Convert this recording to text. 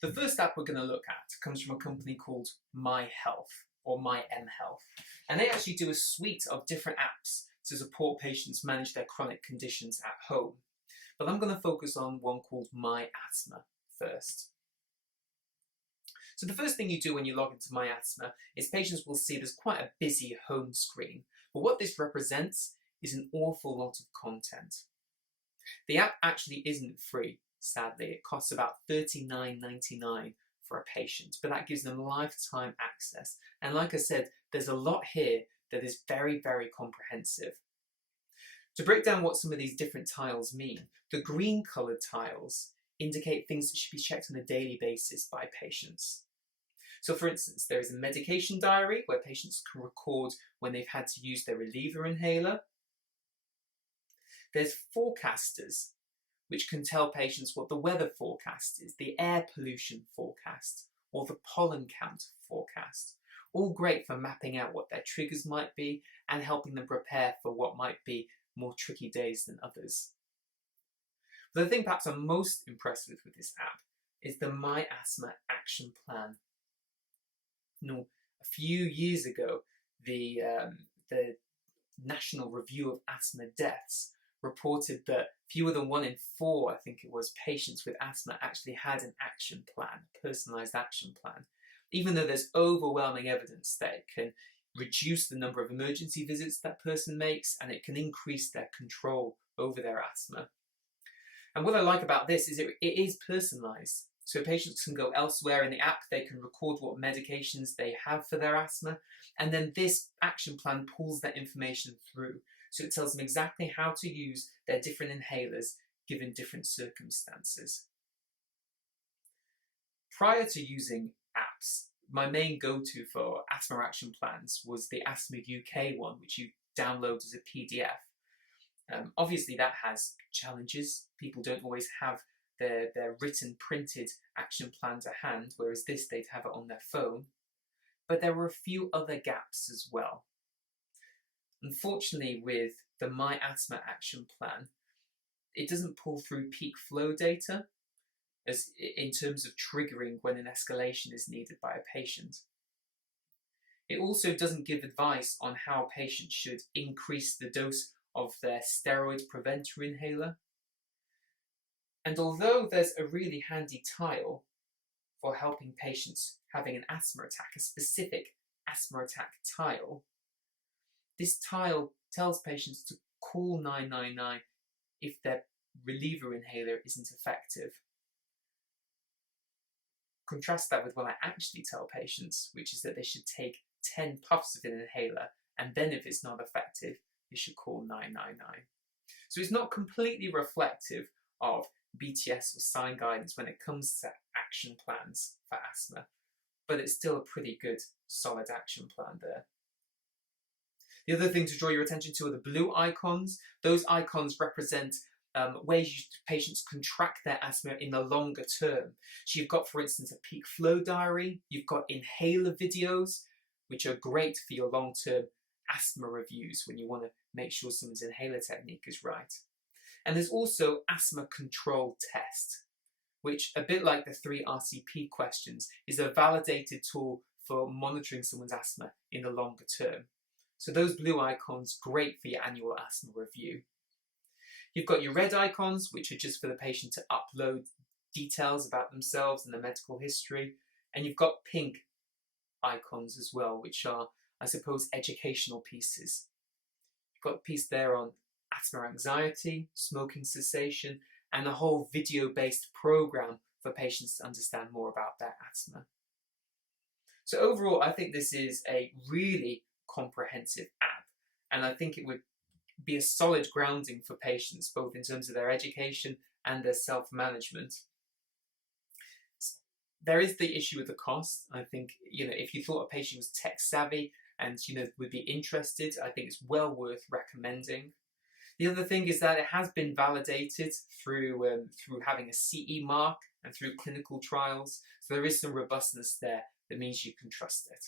The first app we're going to look at comes from a company called myHealth or myMHealth, and they actually do a suite of different apps to support patients manage their chronic conditions at home. But I'm going to focus on one called myAsthma first. So the first thing you do when you log into myAsthma is patients will see there's quite a busy home screen, but what this represents is an awful lot of content. The app actually isn't free, sadly. It costs about $39.99 for a patient, but that gives them lifetime access. And like I said, there's a lot here that is very, very comprehensive. To break down what some of these different tiles mean, the green coloured tiles indicate things that should be checked on a daily basis by patients. So for instance, there is a medication diary where patients can record when they've had to use their reliever inhaler. There's forecasters, which can tell patients what the weather forecast is, the air pollution forecast, or the pollen count forecast. All great for mapping out what their triggers might be and helping them prepare for what might be more tricky days than others. But the thing perhaps I'm most impressed with this app is the myAsthma action plan. A few years ago, the National Review of Asthma Deaths reported that fewer than 1 in 4, I think it was, patients with asthma actually had an action plan, a personalised action plan, even though there's overwhelming evidence that it can reduce the number of emergency visits that person makes and it can increase their control over their asthma. And what I like about this is it is personalised. So patients can go elsewhere in the app, they can record what medications they have for their asthma, and then this action plan pulls that information through. So it tells them exactly how to use their different inhalers given different circumstances. Prior to using apps, my main go-to for asthma action plans was the Asthma UK one, which you download as a PDF. Obviously that has challenges. People don't always have their written, printed action plan to hand, whereas this they'd have it on their phone. But there were a few other gaps as well. Unfortunately, with the myAsthma action plan, it doesn't pull through peak flow data as in terms of triggering when an escalation is needed by a patient. It also doesn't give advice on how patients should increase the dose of their steroid preventer inhaler. And although there's a really handy tile for helping patients having an asthma attack, a specific asthma attack tile, this tile tells patients to call 999 if their reliever inhaler isn't effective. Contrast that with what I actually tell patients, which is that they should take 10 puffs of an inhaler, and then if it's not effective, you should call 999. So it's not completely reflective of BTS or sign guidance when it comes to action plans for asthma, but it's still a pretty good, solid action plan there. The other thing to draw your attention to are the blue icons. Those icons represent ways patients can track their asthma in the longer term. So you've got, for instance, a peak flow diary, you've got inhaler videos, which are great for your long-term asthma reviews when you want to make sure someone's inhaler technique is right. And there's also asthma control test, which, a bit like the 3 RCP questions, is a validated tool for monitoring someone's asthma in the longer term. So those blue icons, great for your annual asthma review. You've got your red icons, which are just for the patient to upload details about themselves and their medical history. And you've got pink icons as well, which are, I suppose, educational pieces. You've got a piece there on asthma anxiety, smoking cessation, and a whole video-based program for patients to understand more about their asthma. So overall, I think this is a really comprehensive app, and I think it would be a solid grounding for patients, both in terms of their education and their self-management. There is the issue with the cost. I think, if you thought a patient was tech savvy and, would be interested, I think it's well worth recommending. The other thing is that it has been validated through having a CE mark and through clinical trials. So there is some robustness there that means you can trust it.